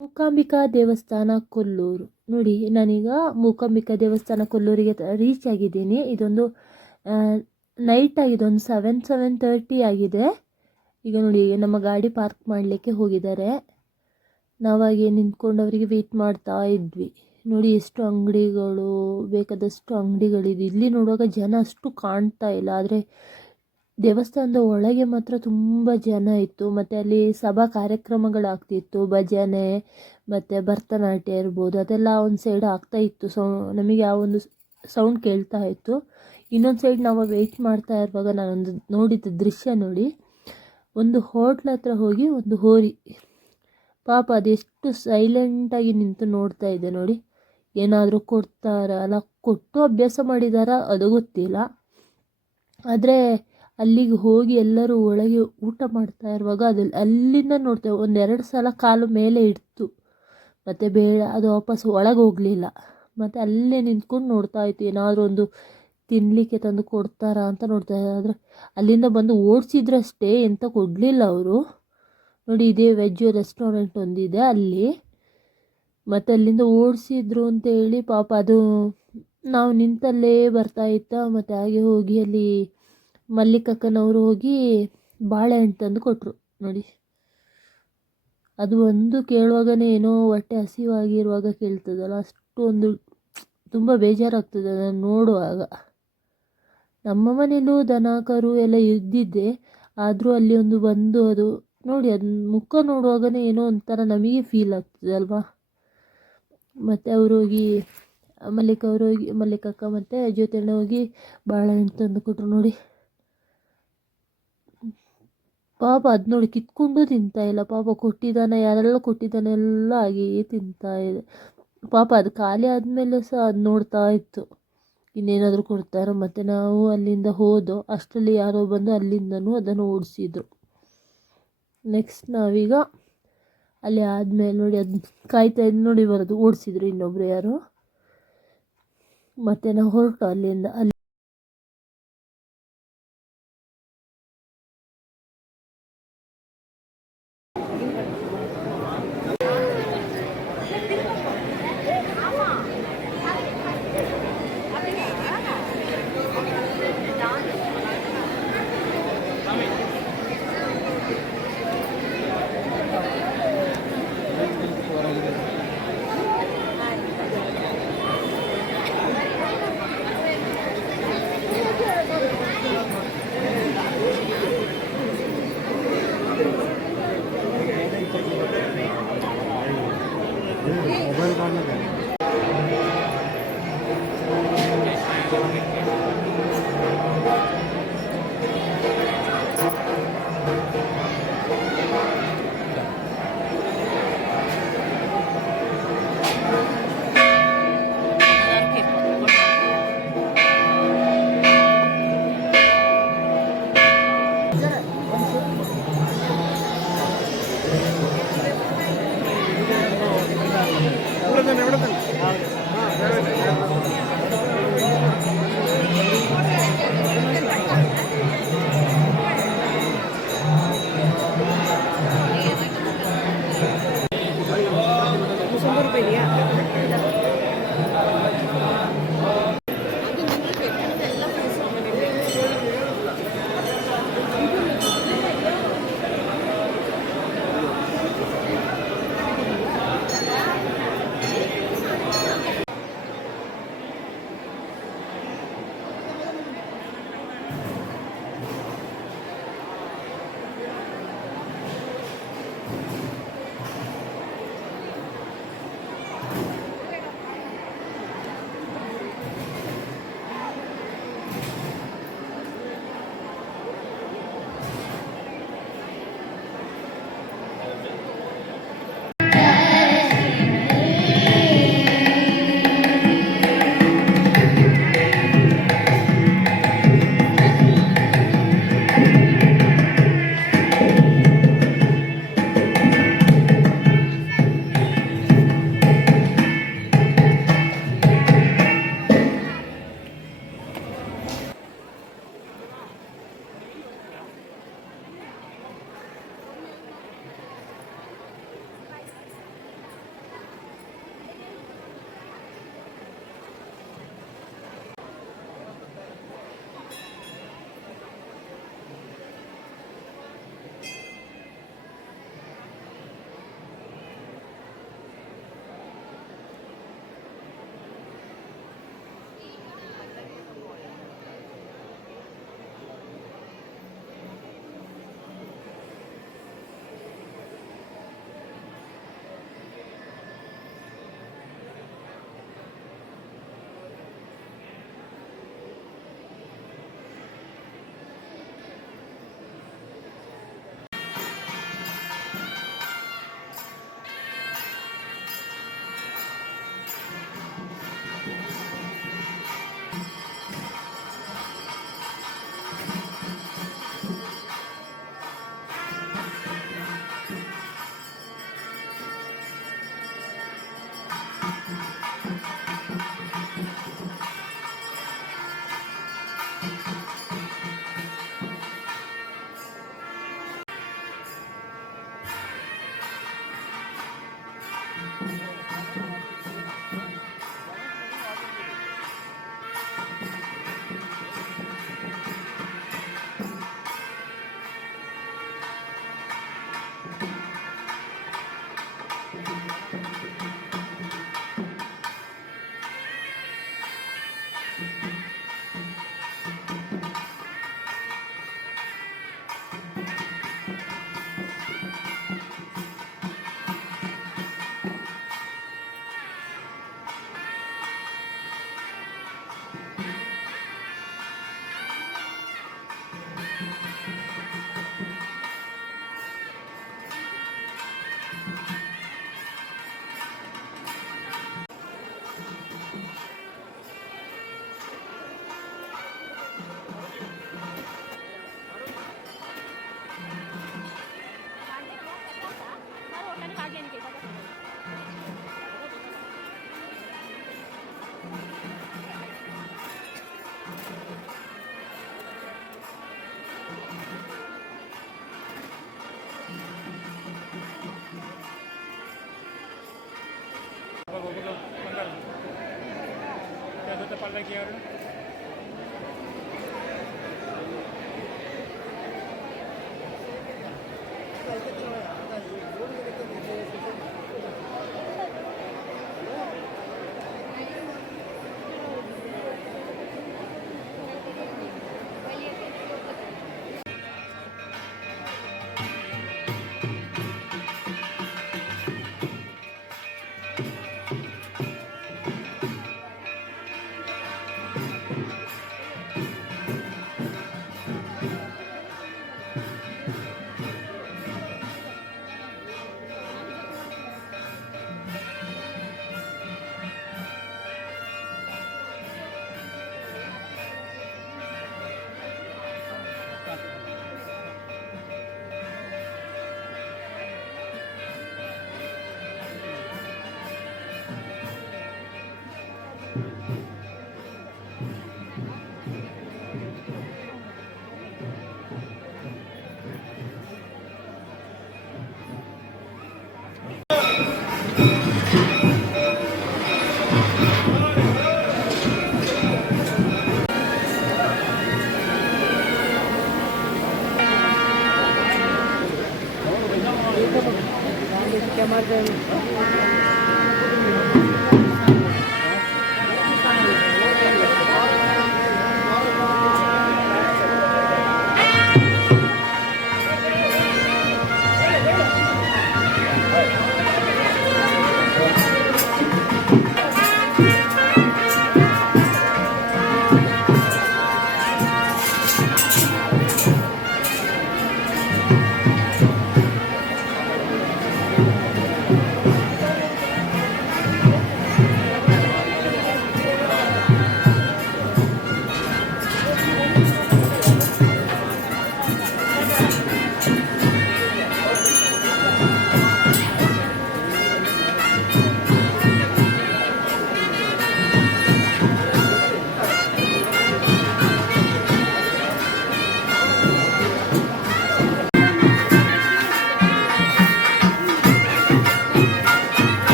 ಮೂಕಾಂಬಿಕಾ ದೇವಸ್ಥಾನ ಕೊಲ್ಲೂರು. ನೋಡಿ, ನಾನೀಗ ಮೂಕಾಂಬಿಕಾ ದೇವಸ್ಥಾನ ಕೊಲ್ಲೂರಿಗೆ ರೀಚ್ ಆಗಿದ್ದೀನಿ. ಇದೊಂದು ನೈಟ್ ಆಗಿದೆ, ಒಂದು 7:30 ಆಗಿದೆ. ಈಗ ನೋಡಿ, ನಮ್ಮ ಗಾಡಿ ಪಾರ್ಕ್ ಮಾಡಲಿಕ್ಕೆ ಹೋಗಿದ್ದಾರೆ. ನಾವಾಗೆ ನಿಂತ್ಕೊಂಡು ಅವರಿಗೆ ವೆಯ್ಟ್ ಮಾಡ್ತಾ ಇದ್ವಿ. ನೋಡಿ, ಎಷ್ಟು ಅಂಗಡಿಗಳು, ಬೇಕಾದಷ್ಟು ಅಂಗಡಿಗಳಿದೆ. ಇಲ್ಲಿ ನೋಡುವಾಗ ಜನ ಅಷ್ಟು ಕಾಣ್ತಾ ಇಲ್ಲ, ಆದರೆ ದೇವಸ್ಥಾನದ ಒಳಗೆ ಮಾತ್ರ ತುಂಬ ಜನ ಇತ್ತು. ಮತ್ತು ಅಲ್ಲಿ ಸಭಾ ಕಾರ್ಯಕ್ರಮಗಳಾಗ್ತಿತ್ತು, ಭಜನೆ ಮತ್ತು ಭರತನಾಟ್ಯ ಇರ್ಬೋದು, ಅದೆಲ್ಲ ಒಂದು ಸೈಡ್ ಆಗ್ತಾ ಇತ್ತು. ನಮಗೆ ಆ ಒಂದು ಸೌಂಡ್ ಕೇಳ್ತಾ ಇತ್ತು. ಇನ್ನೊಂದು ಸೈಡ್ ನಾವು ವೆಯ್ಟ್ ಮಾಡ್ತಾ ಇರುವಾಗ ನಾನೊಂದು ನೋಡಿದ ದೃಶ್ಯ ನೋಡಿ, ಒಂದು ಹೋಟ್ಲ್ ಹತ್ರ ಹೋಗಿ ಒಂದು ಹೋರಿ ಪಾಪ ಅದೆಷ್ಟು ಸೈಲೆಂಟಾಗಿ ನಿಂತು ನೋಡ್ತಾ ಇದೆ ನೋಡಿ. ಏನಾದರೂ ಕೊಡ್ತಾರ ಅಲ್ಲ, ಕೊಟ್ಟು ಅಭ್ಯಾಸ ಮಾಡಿದಾರ ಅದು ಗೊತ್ತಿಲ್ಲ. ಆದರೆ ಅಲ್ಲಿಗೆ ಹೋಗಿ ಎಲ್ಲರೂ ಒಳಗೆ ಊಟ ಮಾಡ್ತಾ ಇರುವಾಗ ಅಲ್ಲಿಂದ ನೋಡ್ತೇವೆ, 1-2 ಸಲ ಕಾಲು ಮೇಲೆ ಇಡ್ತು, ಮತ್ತು ಬೇಡ ಅದು ವಾಪಸ್ ಒಳಗೆ ಹೋಗಲಿಲ್ಲ. ಮತ್ತು ಅಲ್ಲೇ ನಿಂತ್ಕೊಂಡು ನೋಡ್ತಾ ಇತ್ತು, ಏನಾದರೂ ಒಂದು ತಿನ್ನಲಿಕ್ಕೆ ತಂದು ಕೊಡ್ತಾರಾ ಅಂತ ನೋಡ್ತಾ ಇದ್ದಾರೆ. ಆದರೆ ಅಲ್ಲಿಂದ ಬಂದು ಓಡಿಸಿದ್ರಷ್ಟೇ, ಎಂತ ಕೊಡಲಿಲ್ಲ ಅವರು. ನೋಡಿ, ಇದೇ ವೆಜ್ ರೆಸ್ಟೋರೆಂಟ್ ಒಂದಿದೆ ಅಲ್ಲಿ, ಮತ್ತು ಅಲ್ಲಿಂದ ಓಡಿಸಿದ್ರು ಅಂತೇಳಿ ಪಾಪ ಅದು ನಾವು ನಿಂತಲ್ಲೇ ಬರ್ತಾ ಇತ್ತ. ಮತ್ತು ಹಾಗೆ ಹೋಗಿ ಅಲ್ಲಿ ಮಲ್ಲಿಕಕ್ಕನವರು ಹೋಗಿ ಬಾಳೆಹಣ್ಣು ತಂದು ಕೊಟ್ಟರು. ನೋಡಿ, ಅದು ಒಂದು ಕೇಳುವಾಗನೇ ಏನೋ ಹೊಟ್ಟೆ ಹಸಿವಾಗಿರುವಾಗ ಕೇಳ್ತದಲ್ಲ, ಅಷ್ಟು ಒಂದು ತುಂಬ ಬೇಜಾರಾಗ್ತದೆ ಅದನ್ನು ನೋಡುವಾಗ. ನಮ್ಮ ಮನೇಲೂ ದನ ಕರು ಎಲ್ಲ ಇದ್ದಿದ್ದೆ, ಆದರೂ ಅಲ್ಲಿ ಒಂದು ಬಂದು ಅದು ನೋಡಿ, ಅದನ್ನ ಮುಖ ನೋಡುವಾಗನೇ ಏನೋ ಒಂಥರ ನಮಗೆ ಫೀಲ್ ಆಗ್ತದೆ ಅಲ್ವಾ. ಮತ್ತು ಅವರು ಹೋಗಿ ಮಲ್ಲಿಕಕ್ಕ ಮತ್ತು ಜ್ಯೋತಿಯಣ್ಣ ಹೋಗಿ ಬಾಳೆಹಣ್ಣು ತಂದು ಕೊಟ್ಟರು. ನೋಡಿ ಪಾಪ ಅದು ನೋಡಿ ಕಿತ್ಕೊಂಡು ತಿಂತಾ ಇಲ್ಲ, ಪಾಪ ಕೊಟ್ಟಿದ್ದಾನೆ, ಯಾರೆಲ್ಲ ಕೊಟ್ಟಿದ್ದಾನೆ ಎಲ್ಲ ಹಾಗೆಯೇ ತಿಂತಾ ಇದೆ ಪಾಪ. ಅದು ಖಾಲಿ ಆದಮೇಲೆ ಸಹ ಅದು ನೋಡ್ತಾ ಇತ್ತು, ಇನ್ನೇನಾದರೂ ಕೊಡ್ತಾರೋ. ಮತ್ತು ನಾವು ಅಲ್ಲಿಂದ ಹೋದೋ ಅಷ್ಟರಲ್ಲಿ ಯಾರೋ ಬಂದು ಅಲ್ಲಿಂದನೂ ಅದನ್ನು ಓಡಿಸಿದ್ರು. ನೆಕ್ಸ್ಟ್ ನಾವೀಗ ಅಲ್ಲಿ ಆದಮೇಲೆ ನೋಡಿ, ಅದು ಕಾಯ್ತಾ ಇದ್ದು ನೋಡಿ, ಬರೋದು ಓಡಿಸಿದ್ರು ಇನ್ನೊಬ್ರು ಯಾರು. ಮತ್ತು ನಾವು ಹೊರಟು ಅಲ್ಲಿಂದ.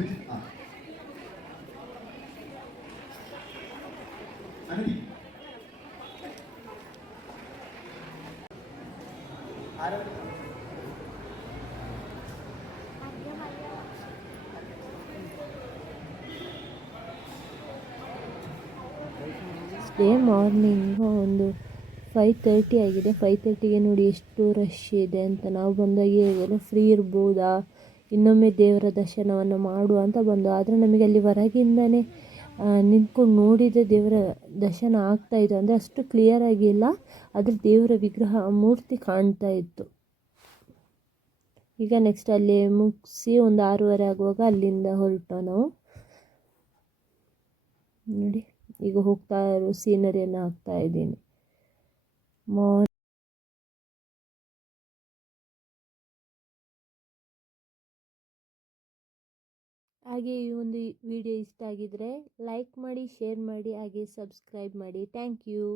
ಡೇ ಮಾರ್ನಿಂಗ್ ಒಂದು 5:30 ಆಗಿದೆ. 5:30ಗೆ ನೋಡಿ ಎಷ್ಟು ರಶ್ ಇದೆ ಅಂತ. ನಾವು ಬಂದಾಗ ಎಲ್ಲ ಫ್ರೀ ಇರ್ಬೋದಾ, ಇನ್ನೊಮ್ಮೆ ದೇವರ ದರ್ಶನವನ್ನು ಮಾಡುವ ಅಂತ ಬಂದು. ಆದರೆ ನಮಗೆ ಅಲ್ಲಿ ಹೊರಗಿಂದನೇ ನಿಂತ್ಕೊಂಡು ನೋಡಿದರೆ ದೇವರ ದರ್ಶನ ಆಗ್ತಾಯಿತ್ತು. ಅಂದರೆ ಅಷ್ಟು ಕ್ಲಿಯರ್ ಆಗಿಲ್ಲ, ಆದರೆ ದೇವರ ವಿಗ್ರಹ ಮೂರ್ತಿ ಕಾಣ್ತಾ ಇತ್ತು. ಈಗ ನೆಕ್ಸ್ಟ್ ಅಲ್ಲಿ ಮುಗಿಸಿ ಒಂದು 6:30 ಆಗುವಾಗ ಅಲ್ಲಿಂದ ಹೊರಟು ನಾವು. ನೋಡಿ ಈಗ ಹೋಗ್ತಾ ಇರೋ ಸೀನರಿಯನ್ನು ಹಾಕ್ತಾ ಇದ್ದೀನಿ. ಹಾಗೆ ಈ ಒಂದು ವಿಡಿಯೋ ಇಷ್ಟ ಆಗಿದ್ರೆ ಲೈಕ್ ಮಾಡಿ, ಶೇರ್ ಮಾಡಿ, ಹಾಗೆ ಸಬ್ಸ್ಕ್ರೈಬ್ ಮಾಡಿ. Thank you.